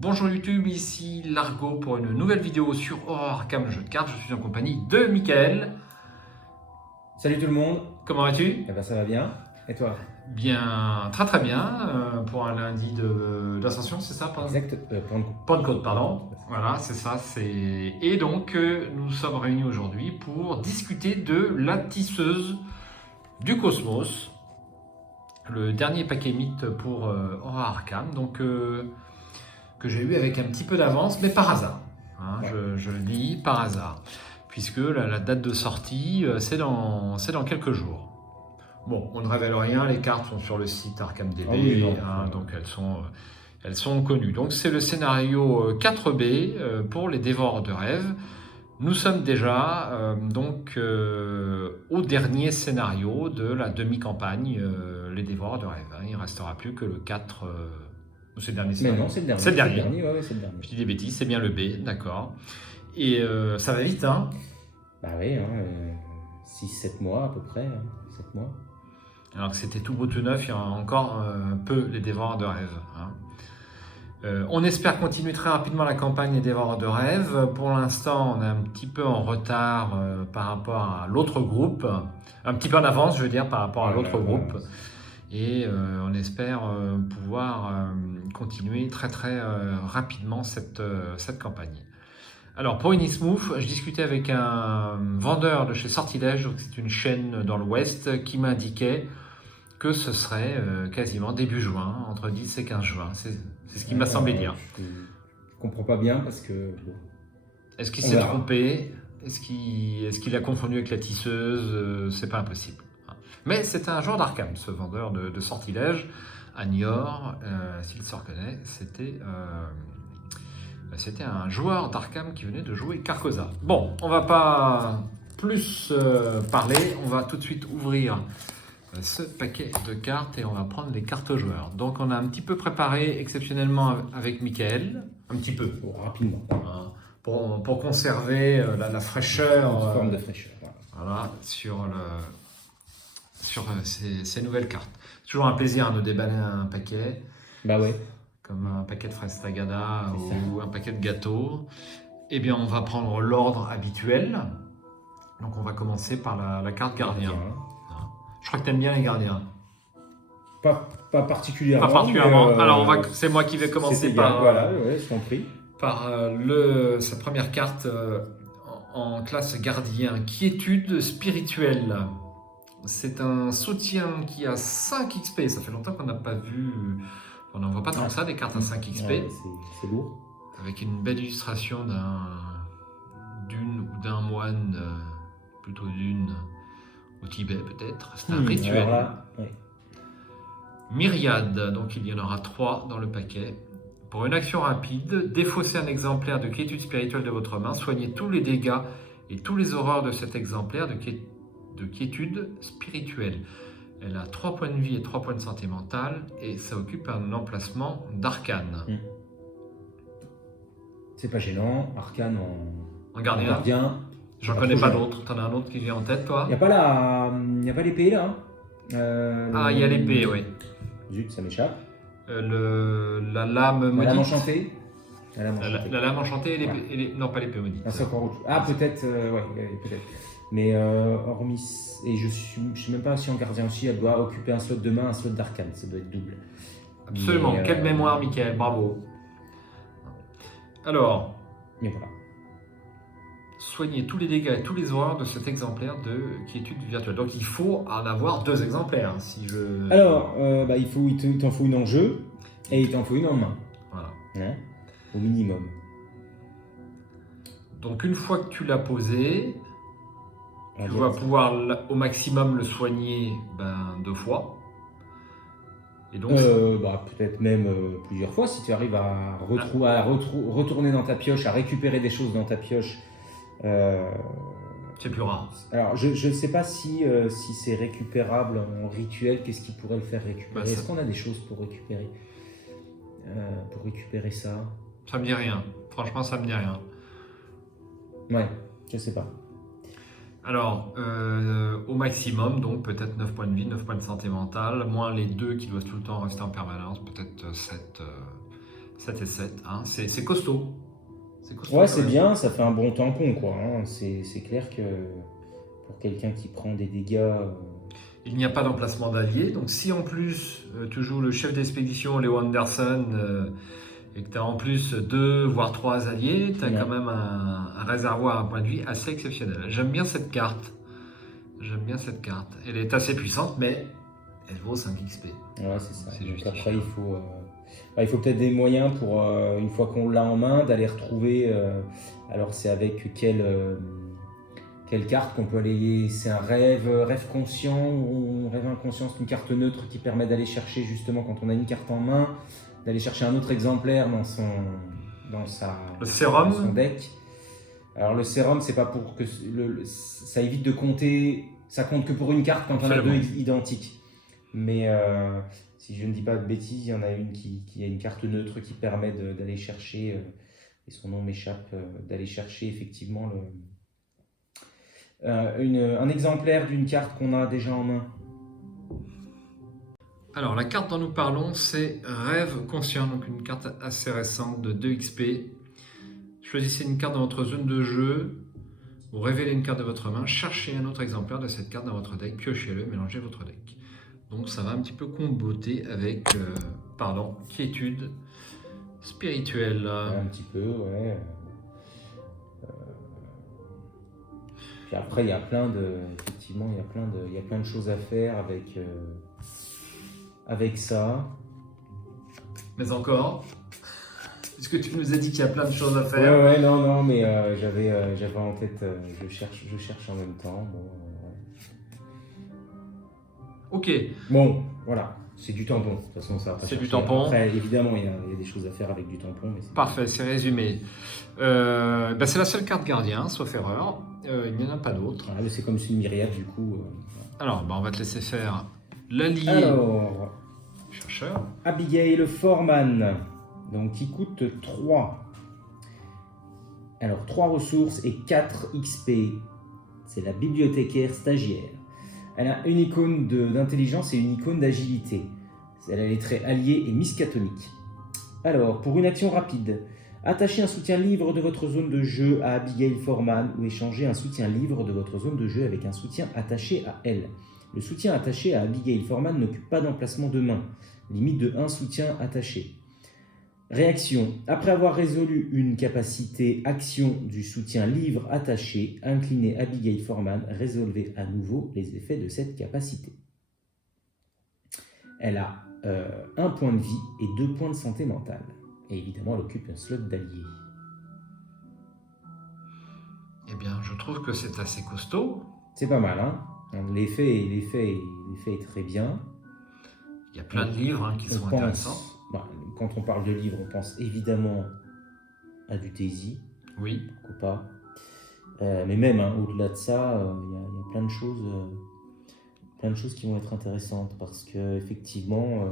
Bonjour YouTube, ici Largo pour une nouvelle vidéo sur Horror Arkham, le jeu de cartes. Je suis en compagnie de Mickaël. Salut tout le monde. Comment vas-tu? Eh ben ça va bien. Et toi? Bien, très bien, pour un lundi d'ascension, c'est ça? Exact. Pentecôte, pardon. Voilà, c'est ça. Et donc, nous sommes réunis aujourd'hui pour discuter de la tisseuse du cosmos, le dernier paquet mythe pour Horror Arkham. Donc, que j'ai eu avec un petit peu d'avance, mais par hasard. Hein, je le dis par hasard, puisque la date de sortie, c'est dans quelques jours. Bon, on ne révèle rien, les cartes sont sur le site ArkhamDB, donc elles sont connues. Donc c'est le scénario 4B pour les dévoreurs de rêves. Nous sommes déjà au dernier scénario de la demi-campagne, les dévoreurs de rêves. Hein. Il ne restera plus que le 4... c'est le dernier scénario. Mais non, c'est le dernier. C'est le dernier. Ouais, c'est le dernier. Je dis des bêtises, c'est bien le B, d'accord. Et ça va vite, hein? Bah oui, 6-7 mois à peu près. 7 mois. Alors que c'était tout beau tout neuf, il y a encore un peu les dévoreurs de rêves. Hein. On espère continuer très rapidement la campagne des dévoreurs de rêves. Pour l'instant, on est un petit peu en retard par rapport à l'autre groupe. Un petit peu en avance, je veux dire, par rapport à l'autre groupe. Et on espère pouvoir continuer très rapidement cette campagne. Alors pour Inismooth, je discutais avec un vendeur de chez Sortilège, donc c'est une chaîne dans l'Ouest, qui m'indiquait que ce serait quasiment début juin, entre 10 et 15 juin. C'est ce qu'il m'a semblé dire. Je comprends pas bien parce que... Bon, est-ce qu'il s'est trompé? Est-ce qu'il a confondu avec la tisseuse? C'est pas impossible. Mais c'était un joueur d'Arkham, ce vendeur de Sortilège, à Niort, s'il se reconnaît, c'était un joueur d'Arkham qui venait de jouer Carcosa. Bon, on va pas plus parler, on va tout de suite ouvrir ce paquet de cartes et on va prendre les cartes aux joueurs. Donc on a un petit peu préparé exceptionnellement avec Mickaël, un petit peu. Rapidement. Hein, pour conserver la fraîcheur. Une forme de fraîcheur. Voilà, sur ces nouvelles cartes. C'est toujours un plaisir de déballer un paquet. Bah ouais. Comme un paquet de fraises tagada ou un paquet de gâteaux. Eh bien, on va prendre l'ordre habituel. Donc, on va commencer par la carte gardien. Je crois que tu aimes bien les gardiens. Pas particulièrement. Pas particulièrement. Alors, c'est moi qui vais commencer par... Voilà, ouais, je t'en prie. Par sa première carte en classe gardien. Quiétude spirituelle. C'est un soutien qui a 5 XP. Ça fait longtemps qu'on n'a pas vu... On n'en voit pas tant que ça, des cartes à 5 XP. Ouais, c'est lourd. Avec une belle illustration d'une ou d'un moine, plutôt d'une, au Tibet peut-être. C'est un rituel. Là, ouais. Myriade, donc il y en aura 3 dans le paquet. Pour une action rapide, défaussez un exemplaire de quiétude spirituelle de votre main, soignez tous les dégâts et tous les horreurs de cet exemplaire de quiétude spirituelle. Elle a 3 points de vie et 3 points de santé mentale et ça occupe un emplacement d'arcane. C'est pas gênant, arcane en gardien. J'en connais pas d'autres. T'en as un autre qui vient en tête, toi? Il n'y a pas l'épée là. Il y a l'épée, oui. Zut, ça m'échappe. La lame maudite. La lame enchantée. La lame enchantée et l'épée. Ouais. Non, pas l'épée maudite. C'est encore autre chose. Ah, peut-être, peut-être. Mais hormis. Et je sais même pas si en gardien aussi, elle doit occuper un slot de main, un slot d'arcane. Ça doit être double. Absolument. Quelle mémoire, Mickaël. Bravo. Alors. Mais voilà. Soignez tous les dégâts et tous les horreurs de cet exemplaire de quiétude virtuelle. Donc il faut en avoir 2 exemplaires. Alors, il t'en faut une en jeu et il t'en faut une en main. Voilà. Hein, au minimum. Donc une fois que tu l'as posé, tu vas pouvoir au maximum le soigner 2 fois. Et donc, peut-être même plusieurs fois si tu arrives à retourner dans ta pioche, à récupérer des choses dans ta pioche. C'est plus rare. Alors, je ne sais pas si c'est récupérable en rituel. Qu'est-ce qui pourrait le faire récupérer? Est-ce qu'on a des choses pour récupérer ça? Ça me dit rien. Franchement, ça me dit rien. Ouais, je sais pas. Alors, au maximum, donc peut-être 9 points de vie, 9 points de santé mentale, moins les 2 qui doivent tout le temps rester en permanence, peut-être 7 7 et 7, hein. C'est costaud. C'est costaud Ouais, quand c'est même. bien, ça fait un bon tampon, quoi. Hein. C'est clair que pour quelqu'un qui prend des dégâts. Il n'y a pas d'emplacement d'alliés, donc si en plus tu joues le chef d'expédition Léo Anderson et que tu as en plus 2 voire 3 alliés, tu as Ouais. quand même un réservoir à points de vie assez exceptionnel. J'aime bien cette carte. J'aime bien cette carte. Elle est assez puissante, mais elle vaut 5 XP. Ouais, c'est ça. C'est Donc justifié. après, il faut peut-être des moyens pour, une fois qu'on l'a en main, d'aller retrouver. Alors, c'est avec quelle carte qu'on peut aller. C'est un rêve conscient ou rêve inconscient. C'est une carte neutre qui permet d'aller chercher, justement, quand on a une carte en main, d'aller chercher un autre exemplaire dans son Le sérum. dans son deck. Alors, le sérum, c'est pas pour que. Ça évite de compter. Ça compte que pour une carte quand on a Absolument. 2 identiques. Mais si je ne dis pas de bêtises, il y en a une qui a une carte neutre qui permet d'aller chercher, et son nom m'échappe, d'aller chercher effectivement un exemplaire d'une carte qu'on a déjà en main. Alors, la carte dont nous parlons, c'est Rêve Conscient, donc une carte assez récente de 2 XP. Choisissez une carte dans votre zone de jeu, ou révélez une carte de votre main, cherchez un autre exemplaire de cette carte dans votre deck, piochez-le, mélangez votre deck. Donc ça va un petit peu comboter avec, quiétude spirituelle. Un petit peu, ouais. Puis après, il y a effectivement, il y a plein de choses à faire avec ça. Mais encore, puisque tu nous as dit qu'il y a plein de choses à faire. Ouais, non, mais j'avais en tête, je cherche en même temps. Bon, ouais. Ok, Bon, voilà, c'est du tampon. De toute façon, ça va pas C'est du chercher. tampon. Après, évidemment, il y a des choses à faire avec du tampon. Mais parfait, c'est résumé. C'est la seule carte gardien, sauf erreur. Il n'y en a pas d'autres. Voilà, mais c'est comme une myriade, du coup. Alors, on va te laisser faire l'allié Alors, chercheur. Abigail Foreman, donc qui coûte 3. Alors, 3 ressources et 4 XP. C'est la bibliothécaire stagiaire. Elle a une icône d'intelligence et une icône d'agilité. Elle a les traits alliés et miskatoniques. Alors, pour une action rapide, attachez un soutien livre de votre zone de jeu à Abigail Foreman ou échangez un soutien livre de votre zone de jeu avec un soutien attaché à elle. Le soutien attaché à Abigail Foreman n'occupe pas d'emplacement de main. Limite de 1 soutien attaché. Réaction. Après avoir résolu une capacité action du soutien livre attaché, inclinez Abigail Foreman, résolvez à nouveau les effets de cette capacité. Elle a 1 point de vie et 2 points de santé mentale. Et évidemment, elle occupe un slot d'allié. Eh bien, je trouve que c'est assez costaud. C'est pas mal, hein. L'effet est très bien. Il y a plein de livres qui sont intéressants. Quand on parle de livres, on pense évidemment à du Daisy, Oui. pourquoi pas. Mais même au-delà de ça, il y a plein de choses qui vont être intéressantes parce que effectivement,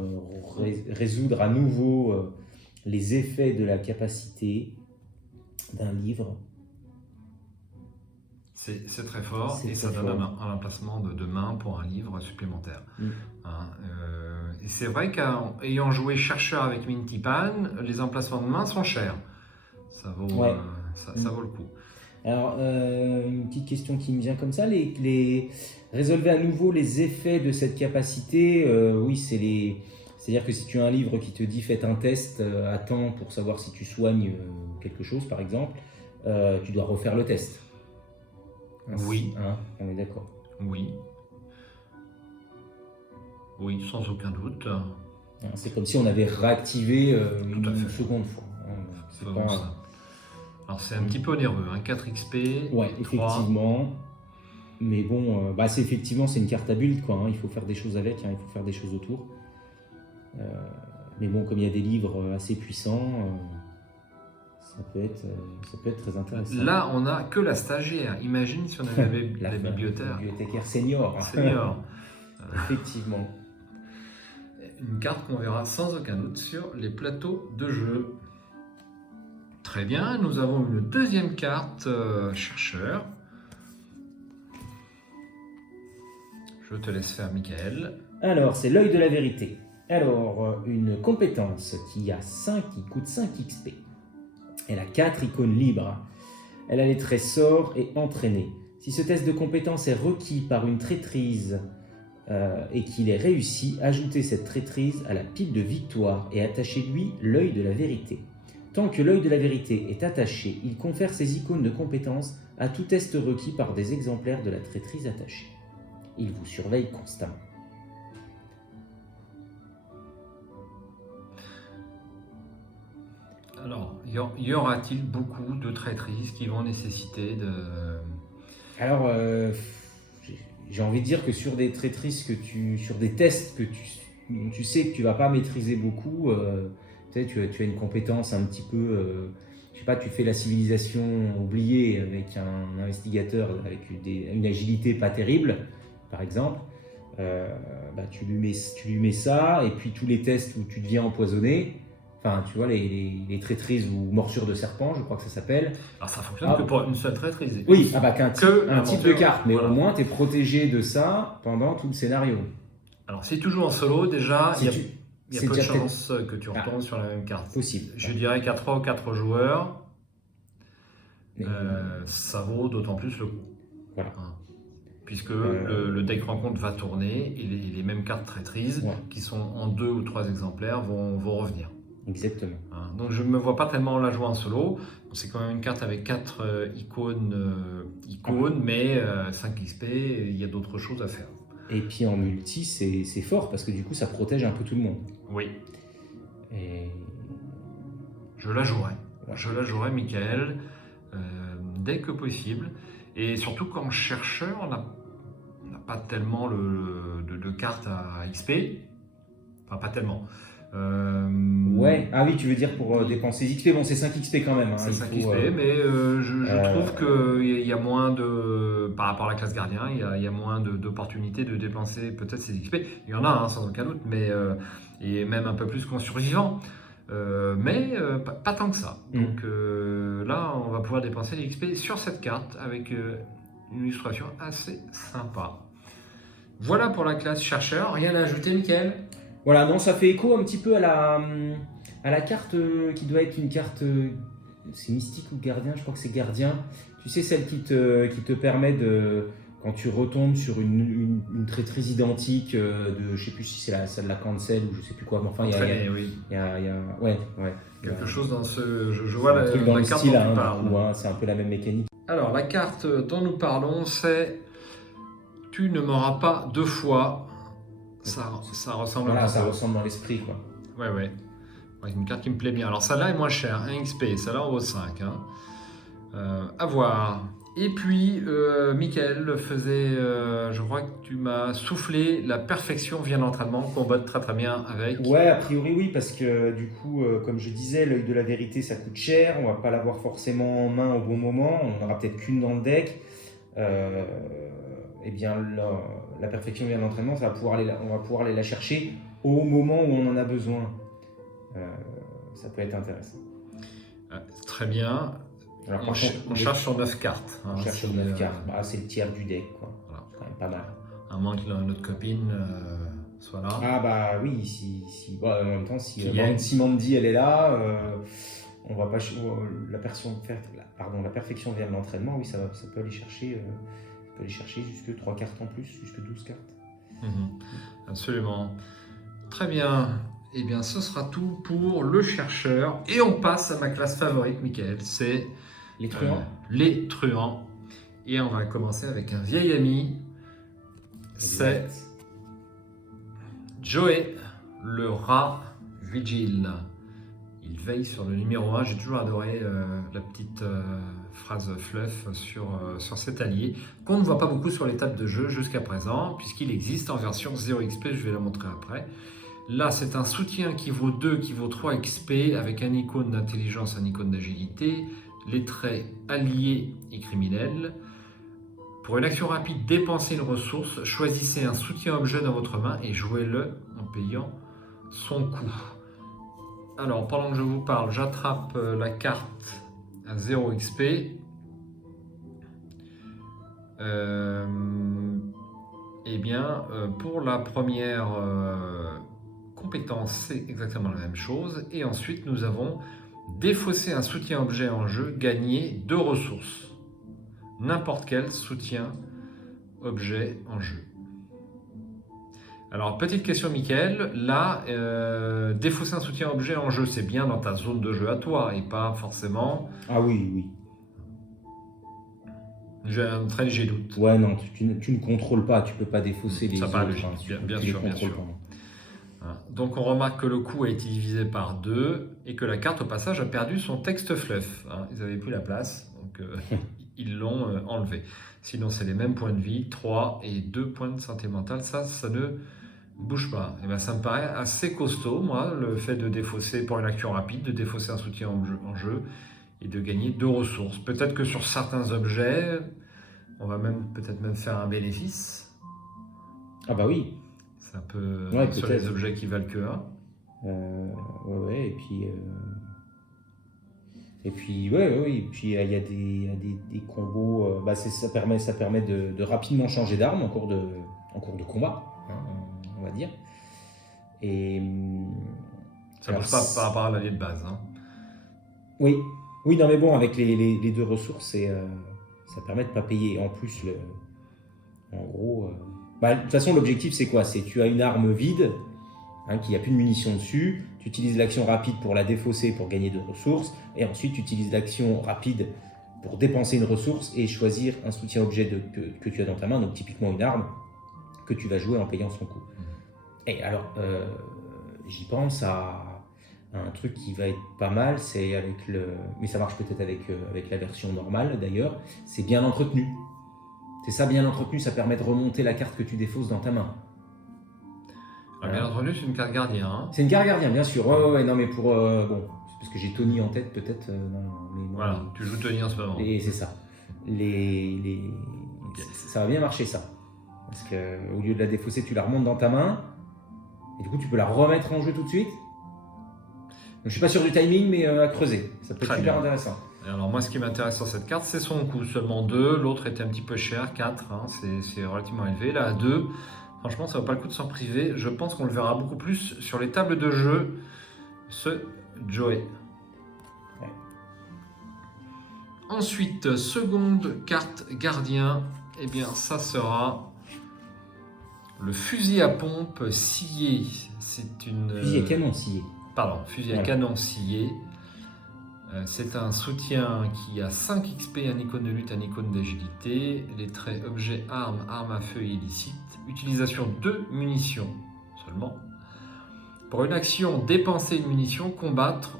résoudre à nouveau les effets de la capacité d'un livre. C'est très fort C'est et ça très donne fort. un emplacement de main pour un livre supplémentaire. Mm. Et c'est vrai qu'ayant joué chercheur avec Minty Pan, les emplacements de main sont chers. Ça vaut, Ouais. ça vaut le coup. Alors, une petite question qui me vient comme ça, résolver à nouveau les effets de cette capacité, oui, c'est-à-dire que si tu as un livre qui te dit faites un test à temps pour savoir si tu soignes quelque chose, par exemple, tu dois refaire le test. Oui. On est d'accord. Oui. Oui, sans aucun doute. C'est comme si on avait réactivé Tout à une fait. seconde fois. C'est Faisons pas... ça. Alors c'est un petit peu onéreux, 4 XP. Ouais, 3. effectivement. Mais bon, c'est une carte à build, quoi. Il faut faire des choses avec, il faut faire des choses autour. Mais bon, comme il y a des livres assez puissants, ça peut être très intéressant. Là, on n'a que la stagiaire. Imagine si on avait la bibliothécaire senior. Senior. Effectivement. Une carte qu'on verra sans aucun doute sur les plateaux de jeu. Très bien, nous avons une deuxième carte chercheur. Je te laisse faire, Michael. Alors, c'est l'œil de la vérité. Alors, une compétence qui coûte 5 XP. Elle a 4 icônes libres. Elle a les traits sort et entraîner. Si ce test de compétence est requis par une traîtrise et qu'il est réussi, ajoutez cette traîtrise à la pile de victoire et attachez-lui l'œil de la vérité. Tant que l'œil de la vérité est attaché, il confère ses icônes de compétence à tout test requis par des exemplaires de la traîtrise attachée. Il vous surveille constamment. Alors, y aura-t-il beaucoup de traîtrises qui vont nécessiter de... Alors, j'ai envie de dire que sur des traîtrises, sur des tests que tu sais que tu vas pas maîtriser beaucoup, tu as une compétence un petit peu, je sais pas, tu fais la civilisation oubliée avec un investigateur avec une agilité pas terrible, par exemple, tu lui mets ça, et puis tous les tests où tu deviens empoisonné, enfin, tu vois, les traîtrises ou morsures de serpent, je crois que ça s'appelle. Alors, ça fonctionne que pour une seule traîtrise. Oui, qu'un type de carte, mais voilà. au moins tu es protégé de ça pendant tout le scénario. Alors, si tu joues en solo, déjà, il y a peu de déjà chances que tu retournes sur la même carte. Possible. Je dirais qu'à 3 ou 4 joueurs, ça vaut d'autant plus le coup. Voilà. Puisque le deck rencontre va tourner et les mêmes cartes traîtrises qui sont en 2 ou 3 exemplaires vont revenir. Exactement. Donc je ne me vois pas tellement la jouer en solo. C'est quand même une carte avec 4 icônes, mais 5 XP, il y a d'autres choses à faire. Et puis en multi, c'est fort parce que du coup, ça protège un peu tout le monde. Oui. Et... Je la jouerai. Je la jouerai, Michael, dès que possible. Et surtout qu'en chercheur, on n'a pas tellement de cartes à XP. Enfin, pas tellement. Ouais, ah oui, tu veux dire pour dépenser XP, bon c'est 5 XP quand même. C'est 5 XP, mais je trouve qu'il y a moins de, par rapport à la classe gardien, il y a moins d'opportunités de dépenser peut-être ces XP. Il y en a, sans aucun doute, mais et même un peu plus qu'en survivant. Mais pas tant que ça. Donc là, on va pouvoir dépenser des XP sur cette carte avec une illustration assez sympa. Voilà pour la classe chercheur. Rien à ajouter, Mickaël ? Voilà, non, ça fait écho un petit peu à la carte qui doit être une carte, c'est mystique ou gardien, je crois que c'est gardien. Tu sais, celle qui te permet de, quand tu retombes sur une traîtrise identique de, je sais plus si c'est celle de la cancel ou je sais plus quoi, mais enfin il y a ouais. Quelque chose dans ce, je vois la dans le carte style, dont tu parles. c'est un peu la même mécanique. Alors la carte dont nous parlons, c'est tu ne m'auras pas 2 fois. Ça ressemble voilà, ça ressemble dans l'esprit, quoi. Ouais. Une carte qui me plaît bien. Alors celle-là est moins chère, 1 XP, celle-là en vaut 5. À voir. Et puis, Michael faisait, je crois que tu m'as soufflé, la perfection vient d'entraînement, qu'on botte très très bien avec. Ouais, a priori oui, parce que du coup, comme je disais, l'œil de la vérité ça coûte cher, on va pas l'avoir forcément en main au bon moment, on n'aura peut-être qu'une dans le deck. Eh bien, la perfection vient d'entraînement, on va pouvoir aller la chercher au moment où on en a besoin. Ça peut être intéressant. Très bien. Alors, on cherche sur 9 cartes. On cherche sur 9 cartes. C'est le tiers du deck, quoi. Voilà. C'est quand même pas mal. À moins que notre copine soit là. Ah bah oui, en même temps, si Mandy elle est là, on va pas la perfection vient de l'entraînement, oui, ça peut aller chercher. Jusque 3 cartes en plus, jusque 12 cartes. Absolument. Très bien. Eh bien, ce sera tout pour le chercheur. Et on passe à ma classe favorite, Michael. C'est les truands. Les truands. Et on va commencer avec un vieil ami. C'est Joey, le rat vigile. Il veille sur le numéro 1. J'ai toujours adoré la petite phrase fluff sur cet allié, qu'on ne voit pas beaucoup sur les tables de jeu jusqu'à présent, puisqu'il existe en version 0 XP, je vais la montrer après. Là, c'est un soutien qui vaut 2, qui vaut 3 XP, avec un icône d'intelligence, un icône d'agilité, les traits alliés et criminels. Pour une action rapide, dépensez une ressource, choisissez un soutien objet dans votre main et jouez-le en payant son coût. Alors, pendant que je vous parle, j'attrape la carte à 0 XP. Eh bien, pour la première compétence, c'est exactement la même chose. Et ensuite, nous avons défausser un soutien objet en jeu, gagner 2 ressources. N'importe quel soutien objet en jeu. Alors, petite question, Mickaël. Là, défausser un soutien objet en jeu, c'est bien dans ta zone de jeu à toi et pas forcément. Ah oui, oui. J'ai un très léger doute. Ouais, non, tu ne contrôles pas, tu peux pas défausser les Ça autres. paraît logique, bien tu les sûr, bien contrôles sûr. pas, non. Donc on remarque que le coût a été divisé par 2 et que la carte au passage a perdu son texte fluff. Ils n'avaient plus la place, donc ils l'ont enlevé. Sinon c'est les mêmes points de vie, 3 et 2 points de santé mentale, ça ne bouge pas. Et ben, ça me paraît assez costaud, moi, le fait de défausser pour une action rapide, de défausser un soutien en jeu et de gagner 2 ressources. Peut-être que sur certains objets, on va peut-être même faire un bénéfice. Ah bah oui. C'est un peu Ouais, sur les objets qui valent que 1. Ouais, et puis ouais, et puis il y a des combos. Ça permet de rapidement changer d'arme en cours de combat, hein, on va dire. Et ça ne bouge pas par rapport à l'allié de base. Oui, non mais bon, avec les 2 ressources, ça permet de ne pas payer. En plus, en gros, de toute façon, l'objectif c'est quoi? C'est tu as une arme vide, hein, qui n'a plus de munitions dessus, tu utilises l'action rapide pour la défausser pour gagner 2 ressources, et ensuite tu utilises l'action rapide pour dépenser une ressource et choisir un soutien objet que tu as dans ta main, donc typiquement une arme, que tu vas jouer en payant son coût. Et alors, j'y pense à un truc qui va être pas mal, c'est mais ça marche peut-être avec la version normale d'ailleurs, c'est bien entretenu. C'est ça, bien entretenu, ça permet de remonter la carte que tu défausses dans ta main. Bien entendu, c'est une carte gardien. C'est une carte gardien, bien sûr. Ouais, non, mais bon, c'est parce que j'ai Tony en tête, peut-être. Voilà, tu joues Tony en ce moment. Et c'est ça. Ça va bien marcher, ça. Parce qu'au lieu de la défausser, tu la remontes dans ta main. Et du coup, tu peux la remettre en jeu tout de suite. Donc, je suis pas sûr du timing, mais à creuser. Ça peut être super intéressant. Alors moi, ce qui m'intéresse sur cette carte, c'est son coût. Seulement 2, l'autre était un petit peu cher, 4, c'est relativement élevé. Là, à 2, franchement, ça vaut pas le coup de s'en priver. Je pense qu'on le verra beaucoup plus sur les tables de jeu, ce Joey. Ouais. Ensuite, seconde carte gardien, eh bien ça sera le fusil à pompe scié. C'est une... Fusil à canon scié. Pardon, fusil à canon scié. C'est un soutien qui a 5 XP, un icône de lutte, un icône d'agilité, les traits objet, arme à feu et illicite. Utilisation de munitions seulement. Pour une action, dépenser une munition, combattre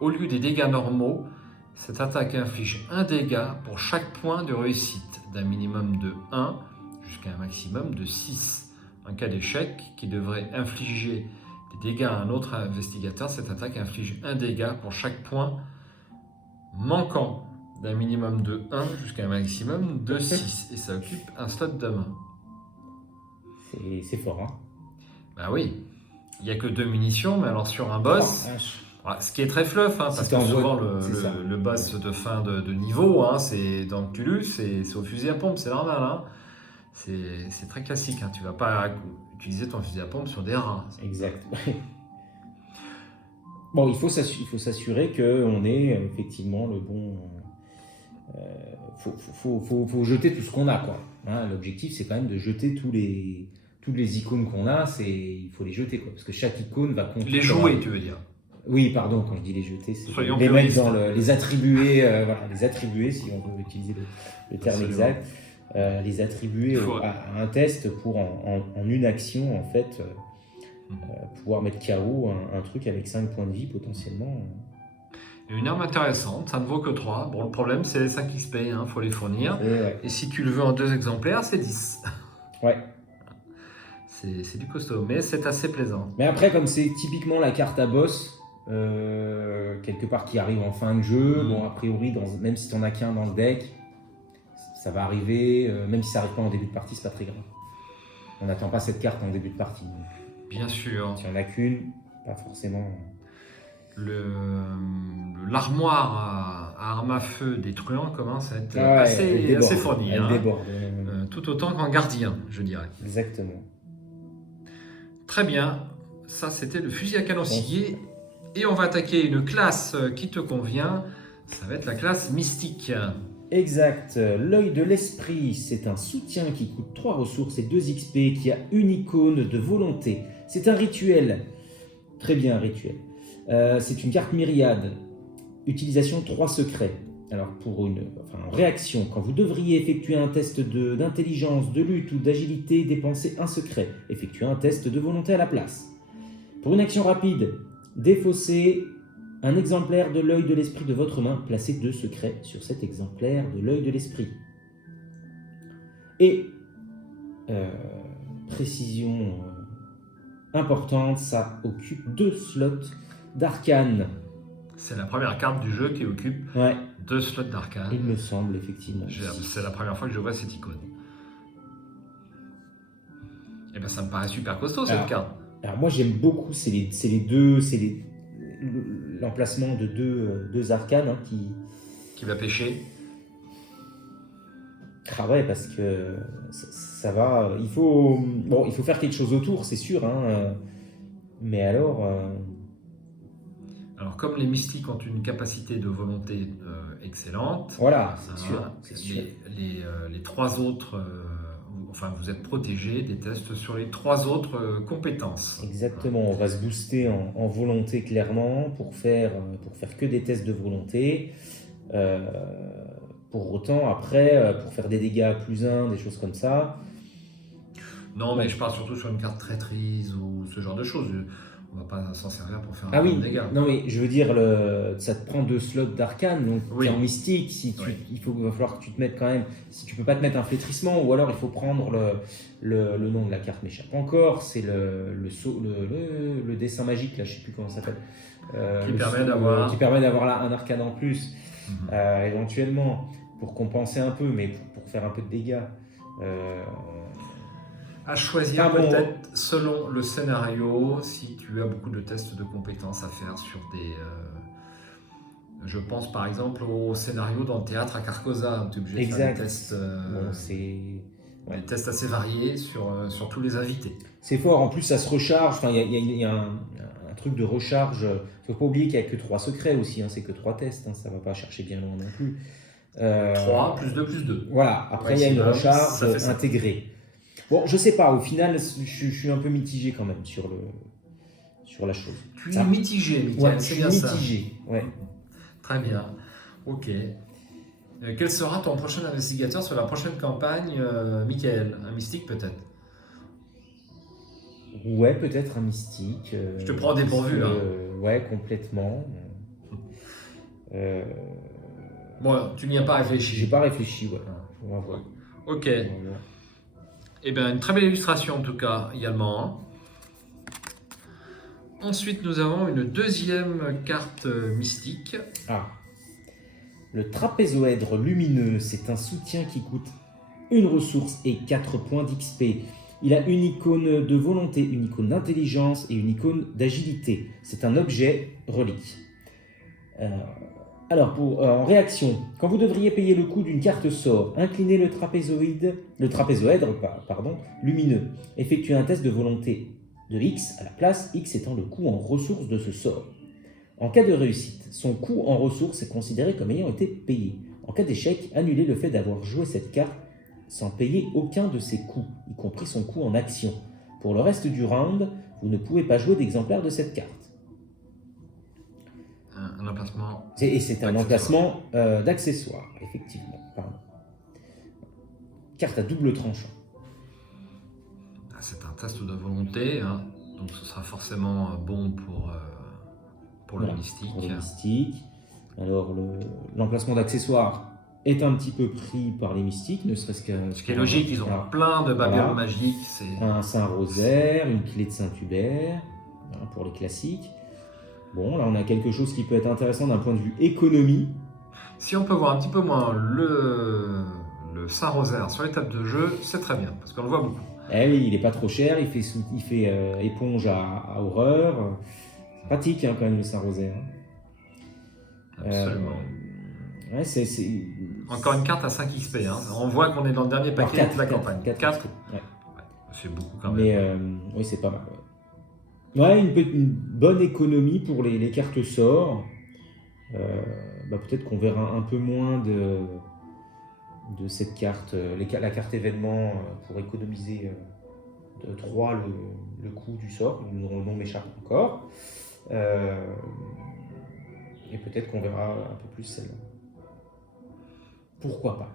au lieu des dégâts normaux. Cette attaque inflige un dégât pour chaque point de réussite, d'un minimum de 1 jusqu'à un maximum de 6. En cas d'échec, qui devrait infliger des dégâts à un autre investigateur, cette attaque inflige un dégât pour chaque point manquant, d'un minimum de 1 jusqu'à un maximum de 6. Et ça occupe un slot de main. C'est fort, hein? Bah oui, il n'y a que 2 munitions, mais alors sur un boss, ce qui est très fluff, parce que souvent le boss de fin de niveau, c'est dans Cthulhu, c'est au fusil à pompe, c'est normal. C'est très classique, tu ne vas pas utiliser ton fusil à pompe sur des rats. Exact. Bon, il faut s'assurer qu'on ait effectivement le bon... faut jeter tout ce qu'on a, quoi. L'objectif, c'est quand même de jeter toutes les icônes qu'on a, il faut les jeter, quoi. Parce que chaque icône va compter... Les jouer, tu veux dire? Oui, pardon, quand je dis les jeter, c'est Soyons les mettre dans les attribuer, les attribuer, si on veut utiliser le terme exact, les attribuer à un test pour en une action, en fait, pouvoir mettre KO un truc avec 5 points de vie potentiellement. Une arme intéressante, ça ne vaut que 3. Bon, le problème, c'est les 5 XP, faut les fournir. Et si tu le veux en 2 exemplaires, c'est 10. Ouais. C'est du costaud, mais c'est assez plaisant. Mais après, comme c'est typiquement la carte à boss, quelque part qui arrive en fin de jeu, bon, a priori, même si tu n'en as qu'un dans le deck, ça va arriver, même si ça n'arrive pas en début de partie, c'est pas très grave. On n'attend pas cette carte en début de partie. Bien sûr. Si on n'a qu'une, pas forcément... L'armoire à arme à feu des truands commence à être assez fournie. Elle déborde. Tout autant qu'en gardien, je dirais. Exactement. Très bien. Ça, c'était le fusil à canon scié. Et on va attaquer une classe qui te convient. Ça va être la classe mystique. Exact. L'œil de l'esprit, c'est un soutien qui coûte 3 ressources et 2 XP, qui a une icône de volonté. C'est un rituel. Très bien, un rituel. C'est une carte myriade. Utilisation 3 secrets. Alors, en réaction, quand vous devriez effectuer un test d'intelligence, de lutte ou d'agilité, dépensez un secret. Effectuez un test de volonté à la place. Pour une action rapide, défaussez un exemplaire de l'œil de l'esprit de votre main, placez 2 secrets sur cet exemplaire de l'œil de l'esprit. Et, précision importante, ça occupe 2 slots d'arcane. C'est la première carte du jeu qui occupe 2 slots d'arcane. Il me semble, effectivement. C'est la première fois que je vois cette icône. Et bien ça me paraît super costaud cette carte. Alors moi j'aime beaucoup, l'emplacement de deux arcanes qui va pêcher. Ah ouais, parce que ça va. Il faut faire quelque chose autour, c'est sûr. Mais alors. Alors comme les mystiques ont une capacité de volonté excellente. Voilà, c'est sûr. Les 3 autres. Vous êtes protégé des tests sur les 3 autres compétences. Exactement, on va se booster en volonté clairement pour faire que des tests de volonté. Pour autant, après, pour faire des dégâts +1, des choses comme ça. Non, mais je parle surtout sur une carte traîtrise ou ce genre de choses. On va pas s'en servir pour faire un dégâts. Non, mais je veux dire, ça te prend 2 slots d'arcane, donc t'es en mystique. Il va falloir que tu te mettes quand même. Si tu peux pas te mettre un flétrissement, ou alors il faut prendre le nom de la carte m'échappe encore. C'est le dessin magique, là, je sais plus comment ça s'appelle. Qui permet d'avoir là un arcane en plus, éventuellement, pour compenser un peu, mais pour faire un peu de dégâts. À choisir peut-être selon le scénario, si tu as beaucoup de tests de compétences à faire sur des... je pense par exemple au scénario dans le théâtre à Carcosa, où tu es obligé de faire des tests, des tests assez variés sur tous les invités. C'est fort, en plus ça se recharge, il y a un truc de recharge. Il ne faut pas oublier qu'il n'y a que 3 secrets aussi, c'est que 3 tests, ça ne va pas chercher bien loin non plus. 3 plus 2 plus 2. Voilà, après il y a une recharge intégrée. Bon, je sais pas, au final, je suis un peu mitigé quand même sur la chose. Tu es mitigé, Mickaël, c'est bien ça. Mitigé, ouais. Très bien, ok. Quel sera ton prochain investigateur sur la prochaine campagne, Mickaël? Un mystique peut-être? Ouais, peut-être un mystique. Je te prends dépourvu là. Ouais, complètement. Bon, tu n'y as pas réfléchi. J'ai pas réfléchi, ouais. On va voir. Ok. Eh bien, une très belle illustration en tout cas, également. Ensuite, nous avons une deuxième carte mystique. Ah. Le trapézoèdre lumineux, c'est un soutien qui coûte 1 ressource et 4 points d'XP. Il a une icône de volonté, une icône d'intelligence et une icône d'agilité. C'est un objet relique. Alors, en réaction, quand vous devriez payer le coût d'une carte sort, inclinez le trapézoèdre lumineux. Effectuez un test de volonté de X à la place, X étant le coût en ressources de ce sort. En cas de réussite, son coût en ressources est considéré comme ayant été payé. En cas d'échec, annulez le fait d'avoir joué cette carte sans payer aucun de ses coûts, y compris son coût en action. Pour le reste du round, vous ne pouvez pas jouer d'exemplaire de cette carte. Un emplacement. Et c'est un emplacement d'accessoire, effectivement. Pardon. Carte à double tranchant. C'est un test de volonté, donc ce sera forcément bon pour le mystique. Pour le mystique. Alors, l'emplacement d'accessoire est un petit peu pris par les mystiques, ne serait-ce qu'à... Ce qui est logique, ils ont plein de babioles magiques. Un Saint-Rosaire, une clé de Saint-Hubert, pour les classiques. Bon, là on a quelque chose qui peut être intéressant d'un point de vue économie. Si on peut voir un petit peu moins le Saint-Rosaire sur les tables de jeu, c'est très bien, parce qu'on le voit beaucoup. Eh oui, il n'est pas trop cher, il fait éponge à horreur. C'est pratique quand même le Saint-Rosaire. Absolument. Ouais, c'est... Encore une carte à 5 XP. On voit qu'on est dans le dernier paquet de la campagne. 4. Ouais. C'est beaucoup quand même. Mais oui, c'est pas mal. Ouais. Ouais, une bonne économie pour les cartes sorts. Peut-être qu'on verra un peu moins de cette carte, la carte événement, pour économiser de 3 le coût du sort, dont le nom m'échappe encore. Et peut-être qu'on verra un peu plus celle-là. Pourquoi pas?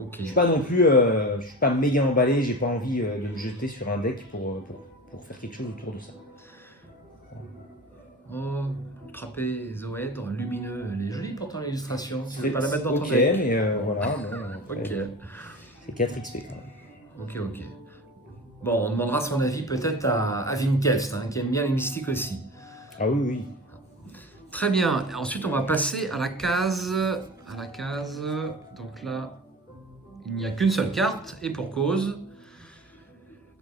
Ok. Je suis pas non plus, je suis pas méga emballé, j'ai pas envie de me jeter sur un deck pour faire quelque chose autour de ça. Oh, trapézoèdre lumineux, elle est jolie pourtant l'illustration. Tu C'est veux pas la mettre dans ton ok, deck? mais voilà, bon, après, Ok, c'est 4 XP quand même. ok. Bon, on demandera son avis peut-être à Vinkest, hein, qui aime bien les mystiques aussi. Ah oui, oui. Très bien. Et ensuite, on va passer à la case. Donc là, il n'y a qu'une seule carte, et pour cause.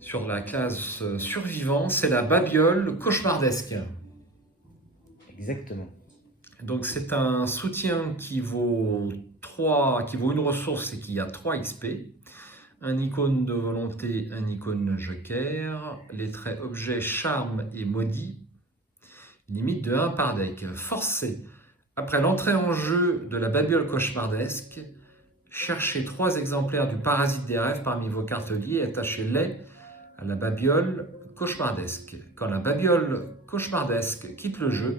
Sur la case survivant, c'est la babiole cauchemardesque. Exactement. Donc c'est un soutien qui vaut une ressource et qui a 3 XP. Un icône de volonté, un icône joker. Les traits objet, charme et maudit. Limite de 1 par deck. Forcé. Après l'entrée en jeu de la babiole cauchemardesque, cherchez 3 exemplaires du parasite des rêves parmi vos cartes liées et attachez-les à la babiole cauchemardesque. Quand la babiole cauchemardesque quitte le jeu,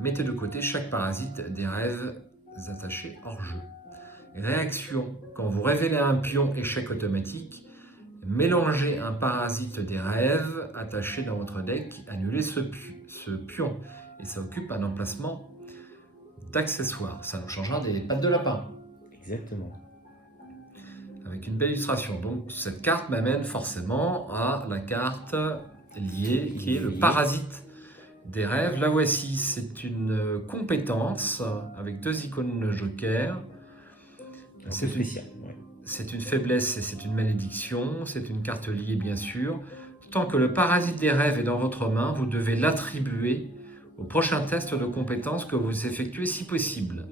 mettez de côté chaque parasite des rêves attachés hors jeu. Réaction. Quand vous révélez un pion échec automatique, mélangez un parasite des rêves attaché dans votre deck, annulez ce pion et ça occupe un emplacement d'accessoire. Ça nous changera des pattes de lapin. Exactement. Avec une belle illustration. Donc cette carte m'amène forcément à la carte liée qui est le parasite des rêves. La voici, c'est une compétence avec 2 icônes joker. C'est spécial. Ouais. C'est une faiblesse et c'est une malédiction. C'est une carte liée bien sûr. Tant que le parasite des rêves est dans votre main, vous devez l'attribuer au prochain test de compétence que vous effectuez si possible.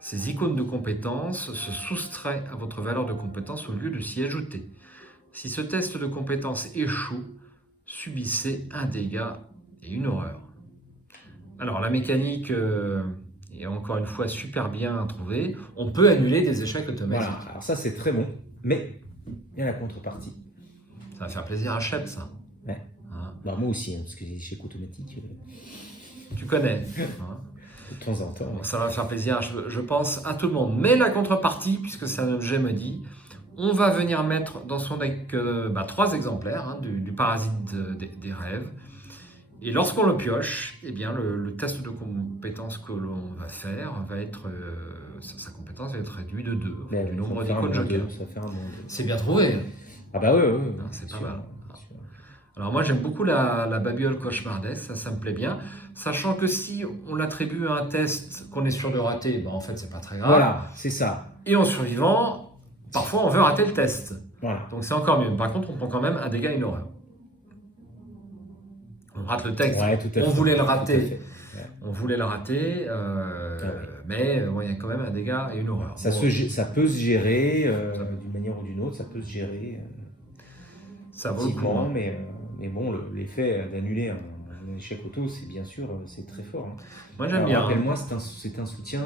Ces icônes de compétences se soustraient à votre valeur de compétence au lieu de s'y ajouter. Si ce test de compétence échoue, subissez un dégât et une horreur. Alors la mécanique est encore une fois super bien trouvée. On peut annuler des échecs automatiques. Voilà, alors ça c'est très bon, mais il y a la contrepartie. Ça va faire plaisir à Shep, ça. Ouais. Hein. Alors moi aussi, parce que les échecs automatiques, Tu connais. Hein. de temps en temps. Bon, ça va faire plaisir, je pense, à tout le monde. Mais la contrepartie, puisque c'est un objet maudit, on va venir mettre dans son deck 3 exemplaires du parasite des rêves. Et lorsqu'on le pioche, eh bien, le test de compétence que l'on va faire va être, sa compétence va être réduite de 2, Mais du ça nombre va faire un d'icônes bon joker. deux, ça va faire un bon deux. C'est bien trouvé. Ah bah ouais, C'est pas sûr, mal. sûr. Alors moi j'aime beaucoup la babiole cauchemardesque, ça me plaît bien. Sachant que si on l'attribue à un test qu'on est sûr de rater, en fait c'est pas très grave. Voilà, c'est ça. Et en survivant, parfois on veut rater le test. Voilà. Donc c'est encore mieux. Par contre on prend quand même un dégât et une horreur. On rate le texte, Ouais, tout à fait. on voulait le Tout à rater. fait. Ouais. On voulait le rater, mais il y a quand même un dégât et une horreur. Ça peut se gérer d'une manière ou d'une autre, ça peut se gérer ça vaut le coup. Hein. Mais bon, l'effet d'annuler un échec auto, c'est bien sûr, c'est très fort. Hein. Moi j'aime bien. Rappelle-moi, c'est un soutien.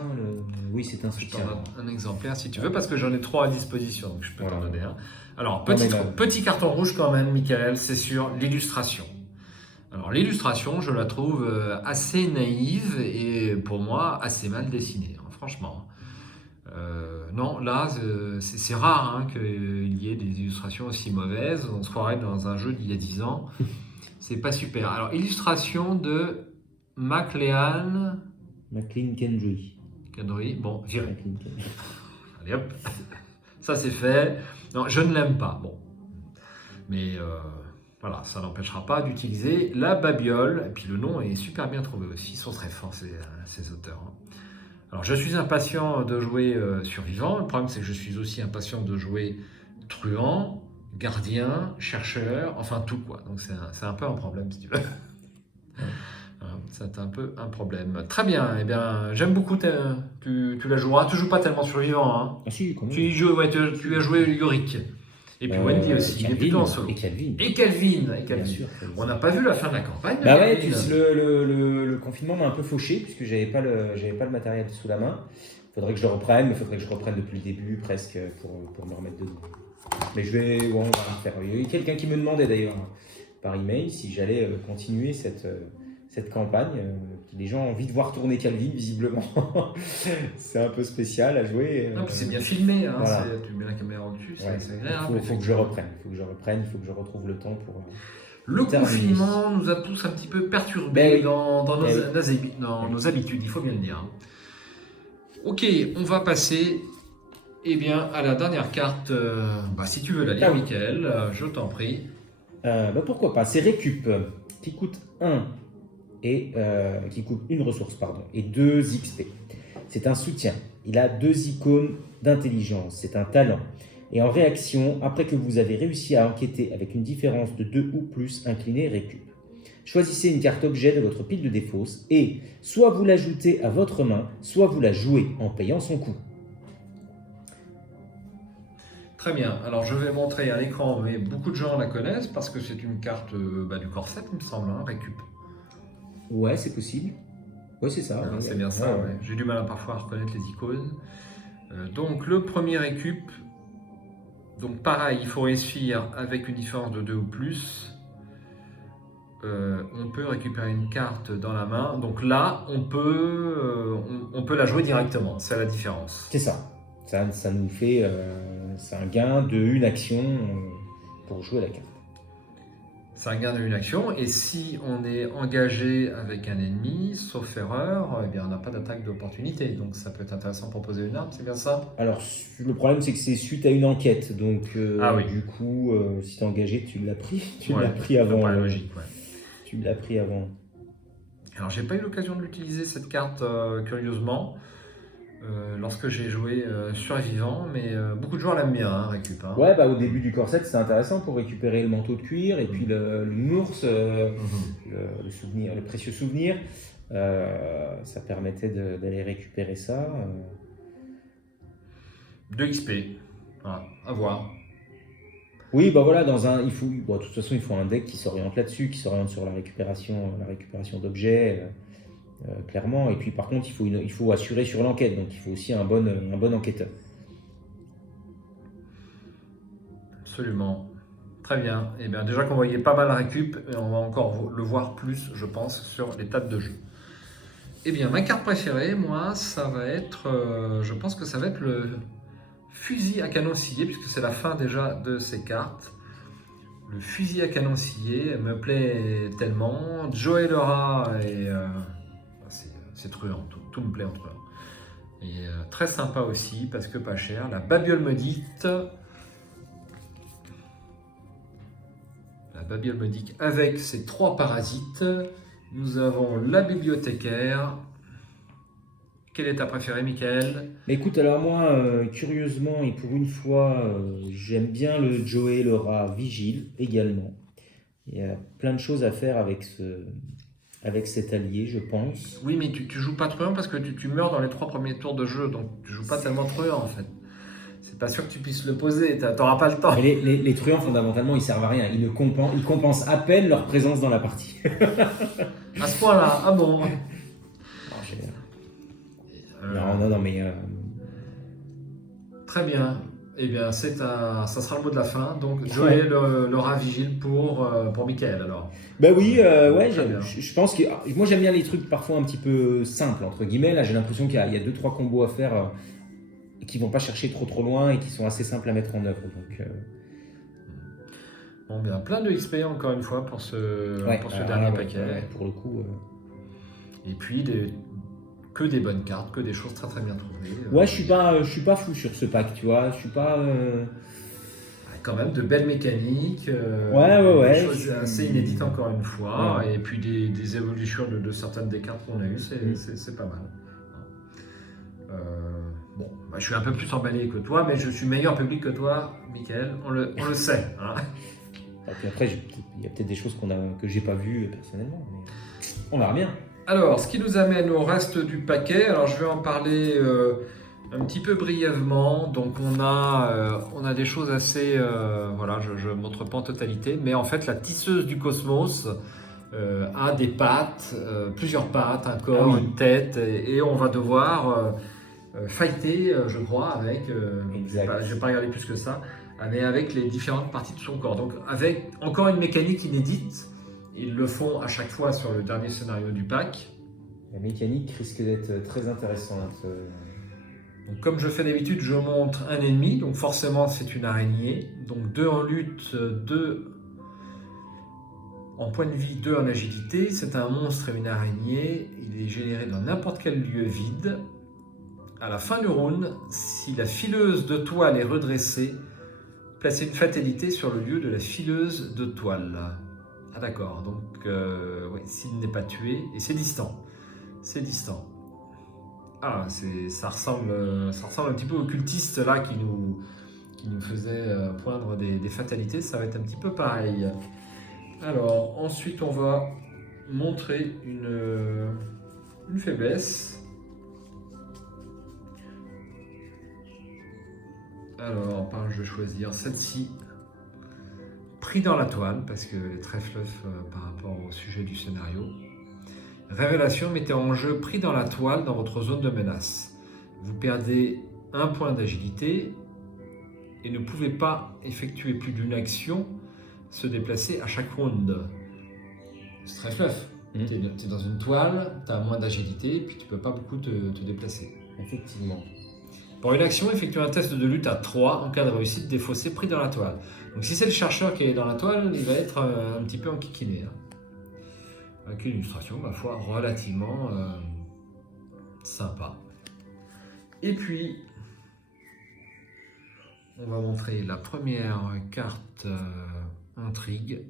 Oui, c'est un Je soutien. t'en donne un exemplaire si tu veux, parce que j'en ai 3 à disposition, donc je peux t'en donner un. Alors, Non, petit carton rouge quand même, Michael, c'est sur l'illustration. Alors l'illustration, je la trouve assez naïve et pour moi assez mal dessinée, hein, franchement. Non, là, c'est rare qu'il y ait des illustrations aussi mauvaises. On se croirait dans un jeu d'il y a 10 ans. C'est pas super. Alors, illustration de McLean Kendry. Bon, viré. Allez hop, ça c'est fait. Non, je ne l'aime pas. Bon, mais voilà, ça n'empêchera pas d'utiliser la babiole. Et puis le nom est super bien trouvé aussi. Ils sont très forts ces auteurs. Hein. Alors, je suis impatient de jouer survivant. Le problème, c'est que je suis aussi impatient de jouer truand, gardien, chercheur, enfin tout quoi. Donc c'est un peu un problème si tu veux. C'est un peu un problème. Très bien, eh bien j'aime beaucoup, tu la joueras, tu joues pas tellement survivant. Hein. Ah si, quand même. Tu as joué Yorick. Et puis Wendy aussi, il est plutôt en solo. Et Calvin. Et Calvin. Bien sûr. On n'a pas vu la fin de la campagne. Bah ouais, Calvin. le confinement m'a un peu fauché puisque j'avais pas le matériel sous la main. Faudrait que je le reprenne, mais faudrait que je reprenne depuis le début presque pour me remettre dedans. Mais on va le faire. Il y a eu quelqu'un qui me demandait d'ailleurs par email si j'allais continuer cette campagne. Les gens ont envie de voir tourner Calvin visiblement. C'est un peu spécial à jouer. Non, puis c'est bien filmé, hein, voilà. tu mets la caméra au-dessus, Ouais. c'est agréable. Il faut que je reprenne, il faut que je retrouve le temps pour. Le terminer. confinement nous a tous un petit peu perturbés Oui. dans Oui. nos habitudes, il faut bien le dire. Ok, on va passer à la dernière carte. Si tu veux la lire, Ah oui. Mickaël, je t'en prie. Pourquoi pas, c'est Récup qui coûte 1 et qui coûte une ressource et 2 XP. C'est un soutien. Il a 2 icônes d'intelligence. C'est un talent. Et en réaction, après que vous avez réussi à enquêter avec une différence de 2 ou plus, inclinez Récup. Choisissez une carte objet de votre pile de défausse et soit vous l'ajoutez à votre main, soit vous la jouez en payant son coût. Très bien, alors je vais montrer à l'écran, mais beaucoup de gens la connaissent parce que c'est une carte du corset, il me semble, hein, Récup. Ouais, c'est possible. Ouais, c'est ça. C'est bien ça, ouais. J'ai du mal parfois à reconnaître les icônes. Donc le premier Récup, donc pareil, il faut réussir avec une différence de 2 ou plus. On peut récupérer une carte dans la main. Donc là, on peut la jouer directement. C'est la différence. C'est ça. Ça nous fait c'est un gain de une action pour jouer la carte. C'est un gain de une action. Et si on est engagé avec un ennemi, sauf erreur, on n'a pas d'attaque d'opportunité. Donc ça peut être intéressant pour poser une arme, c'est bien ça? Alors le problème c'est que c'est suite à une enquête. Donc du coup, si tu es engagé, tu l'as pris. Tu l'as pris avant. Logique, ouais. Tu l'as pris avant. Alors j'ai pas eu l'occasion de l'utiliser cette carte curieusement lorsque j'ai joué Survivant, mais beaucoup de joueurs l'aiment bien, hein, Récup. Hein. Ouais, au début du corset c'est intéressant pour récupérer le manteau de cuir et puis le nounours, le précieux souvenir. Ça permettait d'aller récupérer ça. 2 XP, voilà, à voir. Oui, voilà, de toute façon, il faut un deck qui s'oriente là-dessus, qui s'oriente sur la récupération d'objets, clairement. Et puis, par contre, il faut assurer sur l'enquête, donc il faut aussi un bon enquêteur. Absolument. Très bien. Et bien, déjà qu'on voyait pas mal Récup, et on va encore le voir plus, je pense, sur les tables de jeu. Eh bien, ma carte préférée, moi, ça va être, je pense que ça va être le fusil à canon scié, puisque c'est la fin déjà de ces cartes. Le fusil à canon scié me plaît tellement. Joey le rat, c'est truand, tout me plaît en truand. Et très sympa aussi, parce que pas cher. La babiole maudite. La babiole maudite avec ses 3 parasites. Nous avons la bibliothécaire. Quelle est ta préférée, Mickaël? Écoute, alors moi, curieusement et pour une fois, j'aime bien le Joey le rat vigile également. Il y a plein de choses à faire avec cet allié, je pense. Oui, mais tu joues pas truand parce que tu meurs dans les 3 premiers tours de jeu, donc tu joues pas tellement truand en fait. C'est pas sûr que tu puisses le poser, t'auras pas le temps. Mais les truands, fondamentalement, ils servent à rien. Ils compensent à peine leur présence dans la partie. À ce point-là, ah bon? Non, mais... Très bien. Eh bien, ça sera le mot de la fin. Donc, Joey le rat vigile pour Mickaël, alors. Oui, je pense que... Moi, j'aime bien les trucs parfois un petit peu simples, entre guillemets. Là, j'ai l'impression qu'il y a 2-3 combos à faire qui vont pas chercher trop loin et qui sont assez simples à mettre en œuvre. Donc, Bon, bien, plein de XP encore une fois pour ce dernier paquet. Pour le coup... Et puis, que des bonnes cartes, que des choses très très bien trouvées. Ouais, je suis pas fou sur ce pack, tu vois. Je suis pas... Quand même de belles mécaniques, des choses assez inédites encore une fois, et puis des évolutions de certaines des cartes qu'on a eues, c'est pas mal. Je suis un peu plus emballé que toi, mais je suis meilleur public que toi, Mickaël, on le sait. Hein. Et puis après, il y a peut-être des choses que j'ai pas vues personnellement, mais on verra bien. Alors, ce qui nous amène au reste du paquet, alors je vais en parler Un petit peu brièvement, donc on a des choses assez, voilà, je ne montre pas en totalité, mais en fait la tisseuse du cosmos a des pattes, plusieurs pattes, un corps, Ah oui. une tête, et on va devoir fighter, je crois, avec, Exact. je vais pas regarder plus que ça, mais avec les différentes parties de son corps. Donc avec encore une mécanique inédite, ils le font à chaque fois sur le dernier scénario du pack. La mécanique risque d'être très intéressante. Donc, comme je fais d'habitude, je montre un ennemi, donc forcément c'est une araignée. Donc 2 en lutte, 2 en point de vie, 2 en agilité. C'est un monstre et une araignée. Il est généré dans n'importe quel lieu vide. À la fin du round, si la fileuse de toile est redressée, placez une fatalité sur le lieu de la fileuse de toile. Ah d'accord, donc ouais, s'il n'est pas tué, et c'est distant. C'est distant. Ah, ça ressemble un petit peu au cultiste là qui nous faisait poindre des fatalités, ça va être un petit peu pareil. Alors, ensuite on va montrer une faiblesse. Alors, je vais choisir celle-ci. Pris dans la toile, parce qu'elle est très fluff par rapport au sujet du scénario. Révélation, mettez en jeu pris dans la toile dans votre zone de menace. Vous perdez 1 point d'agilité et ne pouvez pas effectuer plus d'une action, se déplacer à chaque round. C'est très fluff. Tu es dans une toile, tu as moins d'agilité, puis tu peux pas beaucoup te déplacer. Effectivement. Pour une action, effectuez un test de lutte à 3 en cas de réussite défaussé pris dans la toile. Donc si c'est le chercheur qui est dans la toile, il va être un petit peu enquiquiné. Avec une illustration, ma foi, relativement sympa. Et puis, on va montrer la première carte intrigue.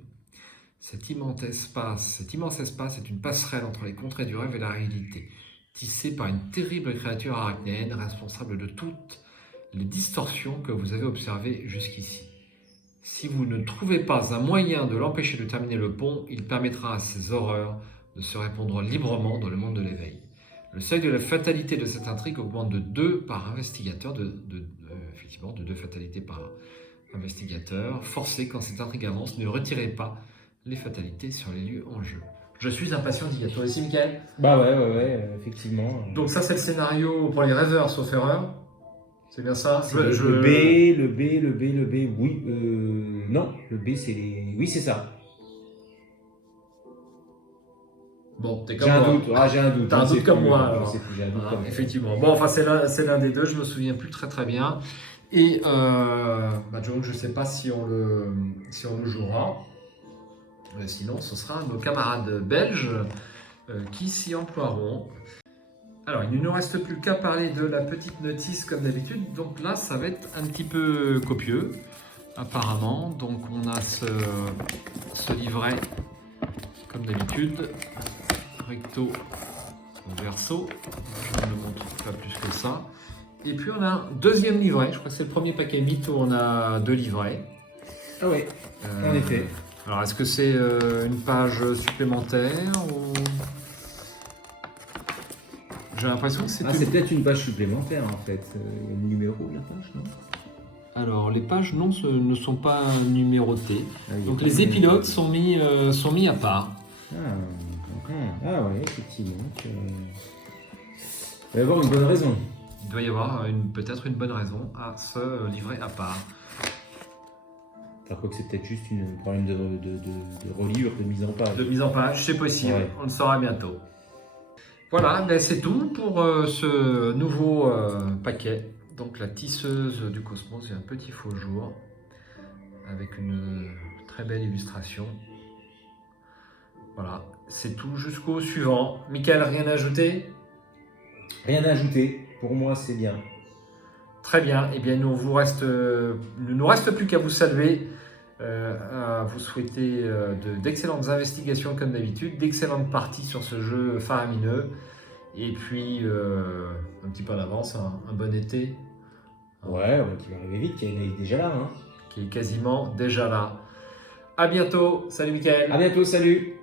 Cet immense espace est une passerelle entre les contrées du rêve et la réalité, tissée par une terrible créature arachnéenne responsable de toutes les distorsions que vous avez observées jusqu'ici. Si vous ne trouvez pas un moyen de l'empêcher de terminer le pont, il permettra à ces horreurs de se répandre librement dans le monde de l'éveil. Le seuil de la fatalité de cette intrigue augmente de 2 par investigateur, effectivement de 2 fatalités par investigateur. Forcé quand cette intrigue avance, ne retirez pas les fatalités sur les lieux en jeu. Je suis impatient d'y être. Toi aussi, Mickaël ? Bah ouais, effectivement. Donc ça, c'est le scénario pour les rêveurs, sauf erreur. C'est bien ça. Le B, oui. Non, le B, c'est les... Oui, c'est ça. Bon, t'es comme J'ai un moi. doute. Ah, j'ai un doute. T'as un doute comme moi, alors. J'ai un doute comme moi. Effectivement. Bon, enfin, c'est l'un des deux, je me souviens plus très bien. Et donc, je sais pas si on le jouera. Sinon, ce sera nos camarades belges qui s'y emploieront. Alors, il ne nous reste plus qu'à parler de la petite notice comme d'habitude. Donc là, ça va être un petit peu copieux, apparemment. Donc on a ce livret, comme d'habitude, recto, verso. Je ne le montre pas plus que ça. Et puis on a un deuxième livret. Je crois que c'est le premier paquet mythe où on a 2 livrets. Ah oui, en effet. Alors, est-ce que c'est une page supplémentaire ou... J'ai l'impression que c'est... c'est peut-être une page supplémentaire en fait. Il y a le numéro de la page, non? Alors, les pages ne sont pas numérotées. Donc, les pas épilogues sont mis à part. Ah ouais, effectivement. Il va y avoir une bonne raison. Il doit y avoir peut-être une bonne raison à ce livret à part. Enfin, quoi que c'est peut-être juste un problème de reliure, de mise en page. De mise en page, c'est possible. Ouais. On le saura bientôt. Voilà, ben c'est tout pour ce nouveau paquet. Donc la tisseuse du cosmos et un petit faux jour avec une très belle illustration. Voilà, c'est tout jusqu'au suivant. Mickaël, rien à ajouter? Rien à ajouter. Pour moi, c'est bien. Très bien. Eh bien, il ne nous reste plus qu'à vous saluer, à vous souhaiter d'excellentes investigations comme d'habitude, d'excellentes parties sur ce jeu faramineux. Et puis, un petit peu en avance, un bon été. Ouais, qui va arriver vite, qui est déjà là. Hein. Qui est quasiment déjà là. À bientôt. Salut Mickaël. À bientôt, salut.